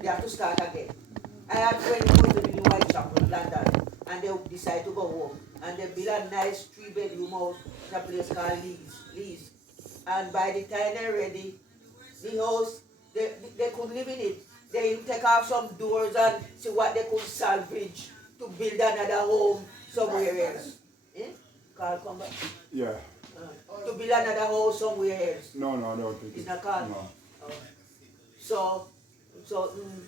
They have to start again. I had friends who went to the New Whitechapel, London, and they decide to go home. And they build a nice 3-bedroom house in a place called Leeds. And by the time they're ready, the house, they could live in it. They take off some doors and see what they could salvage to build another home somewhere else. Eh? Carl, come back. Yeah. To build another house somewhere else. No, I don't think it's not Carl. No. So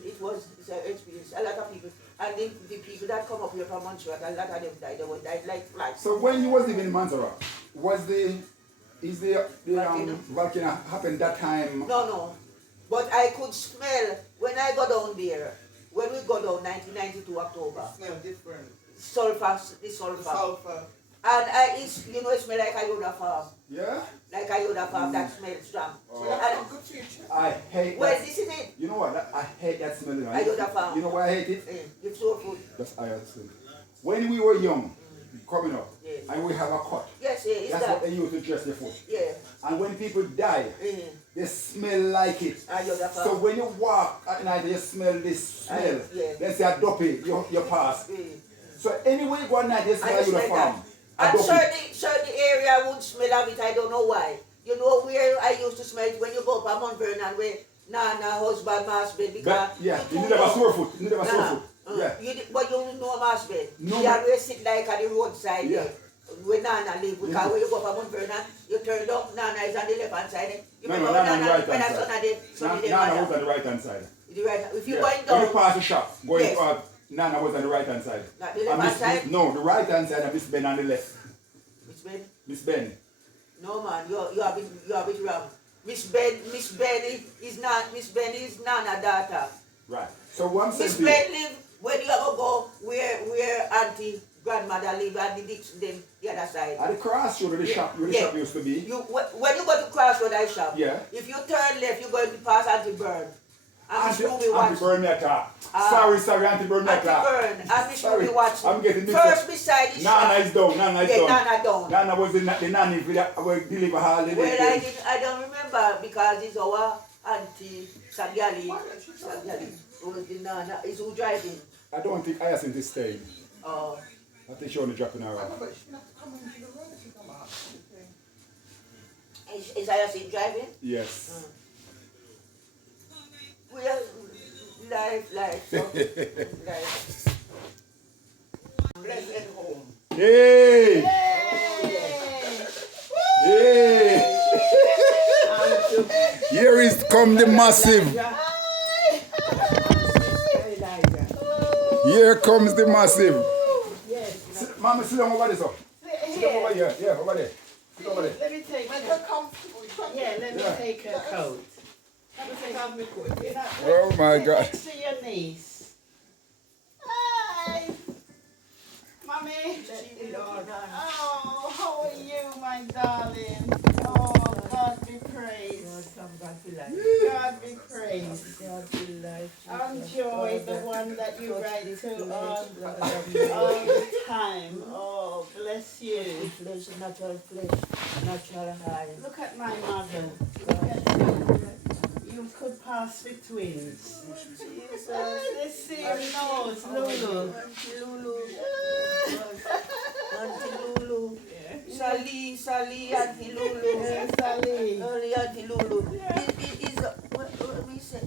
it was an experience. A lot of people, and the people that come up here from Montserrat, a lot of them died. They were died like flies. So when you was living in Montserrat, is the volcano happened that time? No. But I could smell when I go down there. When we go down 1992 October. Smell different. The sulfur. And it smell like a Yoda farm. Yeah? Like a Yoda farm that smells strong. I hate well, that. this is it. You know what? I hate that smell. A Yoda farm. You know why I hate it? It's so food. That's iron smell. When we were young, coming up, Yes. and we have a cut. Yes, it's That's that. what they use to dress their foot. Yeah. And when people die, they smell like it. A Yoda farm. So when you walk at night, you smell this smell. Yeah. Let's say a duppy, you pass. So anywhere you go at night, you smell I you the smell farm. that. And certain area would smell of it, I don't know why. You know where I used to smell it when you go up a Mount Vernon where Nana, husband, mass bed, because yeah, you need to have a sore foot. You need to have a sore foot. Yeah. But you know a mass bed. No. You always sit like at the roadside Yeah. there. Where Nana live, because when you go up a Mount Vernon, you turn down, Nana is on the left hand side. You No, Nana on the right hand side. Nana was on the right hand side. If you're Yeah. going When down, you pass the shop, going Yes. out, Nana was on the right hand side. not the left hand side. No, the right hand side and Miss Ben on the left. Miss Ben? Miss Ben. No man, you have it wrong. Miss Ben is Nana daughter. Right. So one Miss says Ben live when you ever go where auntie grandmother live at the Dixon them the other side. at the crossroad where the shop used to be. When you go to Crossroad I shop, Yeah. if you turn left you going to pass Auntie Burn. And Miss Ruby Auntie watch. Burn me a car. Ah. Sorry, Auntie Burn me a Auntie car. Burn and Miss Sorry, Ruby watch. I'm getting mixed First up. beside the Nana shop. is down. Nana is Yeah, down. Nana down. Nana was the nanny for that deliver her holiday. Well, I don't remember because it's our auntie Sagyali. Who is the Nana? Is who driving? I don't think Hyacinth is staying. Oh. I think she only dropping her off. Is Hyacinth driving? Yes. We are life. So, life. Blessed home. Hey! Hey! Here is come the massive. Here comes the massive. Mama, sit down over there, sir. Sit down over here. Yeah, over there. Sit over there. Let me take Make her. her comfortable. Let me take her coat. Let me take off my coat. Oh my God. Next to your niece. Hi. Mommy. Oh, how are you, my darling? Oh, God be praised. God be praised. Enjoy the one that you write to all the time. Oh, bless you. Flesh, natural high. Look at my mother. Look at you. You could pass for twins. Jesus, the same nose, Lulu. Auntie Lulu. Sally, Auntie Lulu. Sally. Only Auntie Lulu. What we say?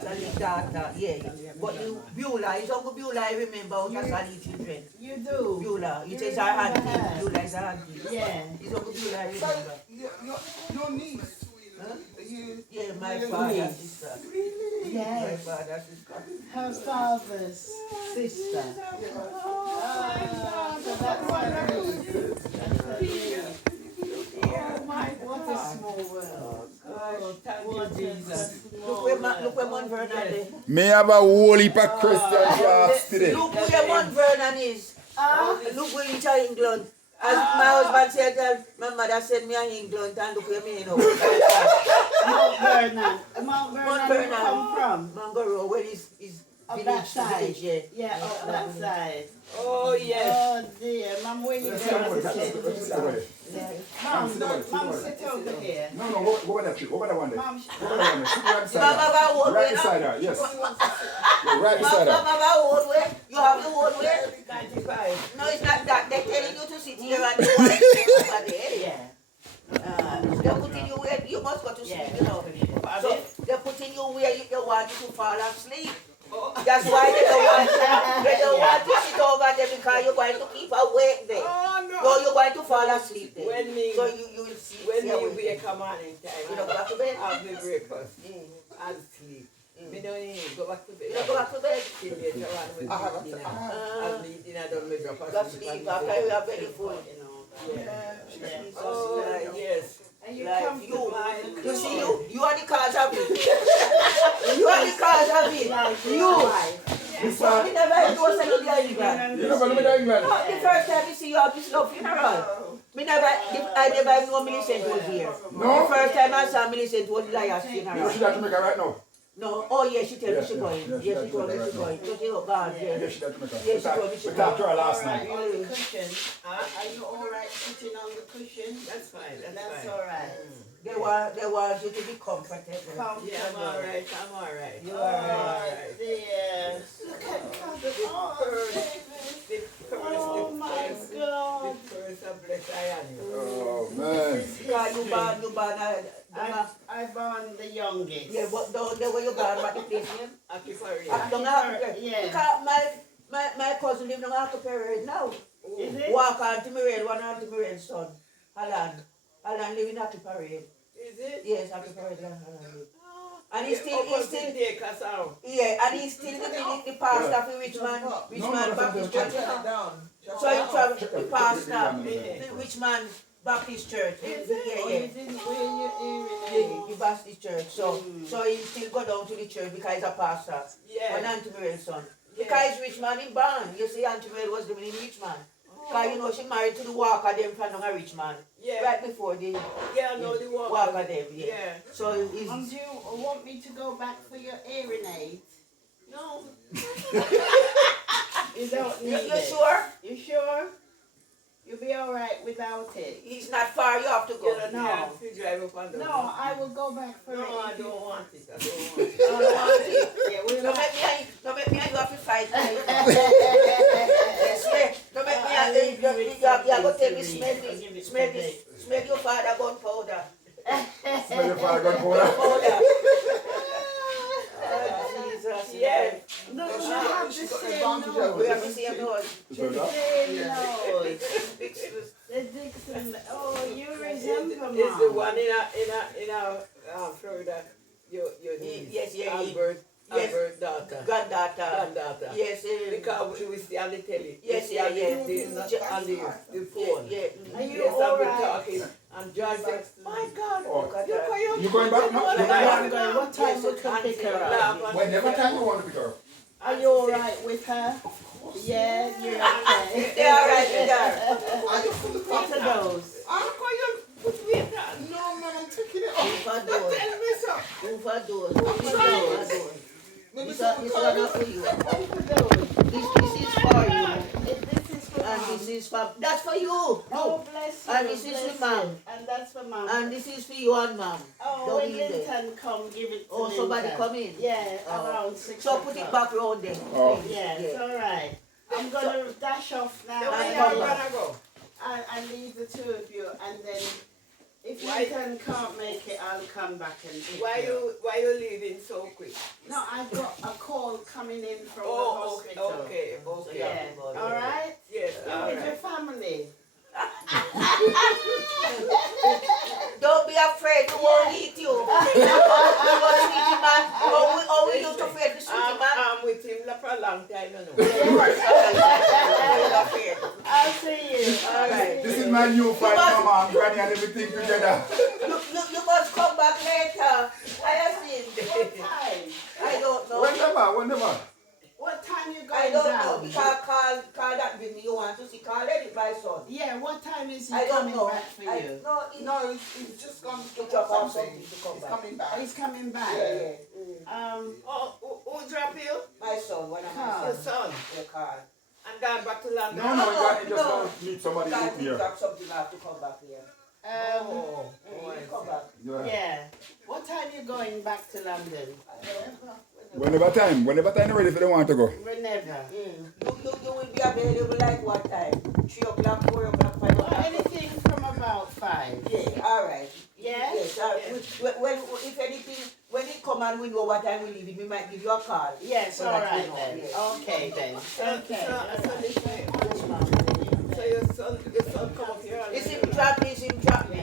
Sally daughter, yeah. But Beulah, his Uncle Beulah, I remember how Sally children. You do? Beulah, it is her auntie. Beulah is her auntie. Yeah. His Uncle Beulah, I So, remember. your niece. Huh? You, Yeah, my Really? father's sister. My Yes. father's sister. Her father's sister. Oh, so that's her niece. That's her niece. Oh my, what a small world. Oh, thank What you, a Jesus. small Look where world. Mount Vernon is. May have a whole heap of Christian jobs today. Look where Mount Vernon is. Look where it's England. As my husband said, my mother sent me to England and look where me in Mount Vernon. Mount Mount Vernon Vernon. come from? Mangoro, where is Of Village that to side. village, yeah. Yeah, up that side. Oh, yes. Oh dear, Mum, where you Let's sit over going there. to sit? Let's sit over there. Mum, sit over there, sit Mum, over there. sit over here. No, go over there, go over there one day. Mum, Go over there one day. Sit right beside Mama, her. hold Right me, beside her, yes. Yeah, right beside her. Mama, hold way. You have the hold way. 95. No, it's not that. They're telling you to sit here and they want to sit over there. yeah. They're putting you where you must go to sleep, Yeah. you know. So Pardon? they're putting you where they want you to fall asleep. Oh, That's why they don't want to sit over there because you're going to keep awake there. oh So no. you're going to fall asleep there. When me, So you will see. when see me awake. wake a morning You time, don't go back to bed. have my breakfast, Mm. I'll sleep. Me don't need to go back to bed. You don't go back to bed. Till later on when I have we a- dinner. Uh, I'll eat dinner, done my breakfast. Go sleep after you are very full. You know. Yeah. Yeah. Oh, yes. And you Like come you, to you see you are the cause of it. You are the cause of it. You. Listen, Me never do something in England. you never live in England. No, the first time you see you have this love funeral. I never know Millicent was here. No? The first time I saw Millicent was Liar's You know funeral. she got to make her right now. No, oh yeah, she tell me Yes, she yes, going. yes, Yes, she she told me got she to going. So she was gone, Yeah, yeah. she got to make her. Yeah, she told me she We talked to her last all right night. on the cushion. Are you all right sitting on the cushion? That's fine. That's fine. all right. They want you to be comfortable. Yeah, I'm all right. I'm all right. You are Oh right. dear. Look at Father. Oh, baby. Oh my God. The first of bless I am. Oh, man. Because you born, I born the youngest. yeah, but the way you born, but the place name? Happy parade. Don't have to Yeah. Because my cousin live in Happy Parade now. Is it? Walk Auntie Mirel, one Auntie Mirel's son. Alan live in Happy Parade. Is it? Yes, Happy Parade. Alan live. And He's still there, Casal. Yeah, and he's still the pastor for Richmond Baptist Church. Down. So he travel the pastor, the Richmond Baptist Church. Oh, Yeah, you didn't wear your earrings. the Baptist Church. So he still go down to the church because he's a pastor. Yeah. And Auntie Mirel's son. Yeah. Because Richmond in Barn. You see, Auntie Mirel was living in Richmond. Because you know she married to the Walker them from Richmond. Yeah. Right before the Yeah, I know the one. Walker them, yeah. Yeah. So he's Do you want me to go back for your hearing aids? No. You don't need you it. sure? You sure? You'll be all right without it. He's not far, you have to You go. don't No. have to drive up and down. No, I will go back for it. No, I if you- don't want it. I don't want it. You don't want it. Yeah, we'll Don't not. make me and you have to fight. Yes, yeah. Don't make me and you have to tell me smell your father gunpowder. Smell your fire gun powder. Powder. Oh, Jesus. Yeah. No, you have the same nose. We have to see him nose. So that? Same nose. The Dixon. Oh, you resemble It's the Mom. one in Florida. Your niece. Yes, yeah, Albert. yes. Albert daughter. Granddaughter. Granddaughter. Yes, Because we see on the telly. Yes, We see on yeah. the phone. Yeah. Are you Yes, all I've been right? talking. And John said, my God, Oh. Look at you're that. going You going back now? You going back? I'm going. What time we can pick her up? Whenever time you want to pick her up. Are you all right with her? Yeah, you're okay. They are right with her. What are those? I'm going put me down. No, man, I'm taking it off. Move Tell doors. me so. Move doors. trying. Move doors. Maybe This someone is call not me. for you. What are those? This is for you. This is for And Mom. this is for, that's for you. Oh, bless you. And this is bless for Mom. you. And that's for Mom. And this is for you and Mom. Oh, Don't when eat it. Linton come, give it to Oh, somebody Linton. come in? Yeah, Oh. around 6 So put it back round then. Oh. please. Yeah, it's all right. I'm going to dash off now. So where And you come gonna go? I leave the two of you, and then if Why- Linton can't make it, I'll come back and pick Why you leaving so quick? No, I've got a call coming in from the Oh, hospital. okay. Yeah, all right? Yes, You're all with your right. family. Don't be afraid, we won't eat you. You want sweetie man? Oh, we used to afraid the sweetie man. I'm with him for a long time, you know. You're afraid. I'll see you. All right. This is my new fight, mama and granny and everything together. You must come back later. I have seen. What time? I don't know. Whenever. What time you I going don't down? know. Because call that with me. You want to see? Call it, my son. Yeah, what time is he I don't coming know. back for you? No, He's just gone to He do drop off something. something to come He's back. coming back. He's coming back. Yeah. Oh, who drop you? My my son, one of my Carl. Your sons. son. Yeah, Carl. And gone back to London. No, he just no. meet somebody Carl out here. got something I have to come back here. Oh, He come back. Yeah. Yeah. What time you going back to London? Whenever time you're ready if you don't want to go. Whenever. You will be available like what time? 3 o'clock, 4 o'clock, 5 Or o'clock? anything from about 5. Yeah, all right. Yeah? Yes, when, if anything, when it come and we know what time we leave it, we might give you a call. Yes, So all that you right know, then. yes. Okay then. Okay. So your son come up here. It's him drop me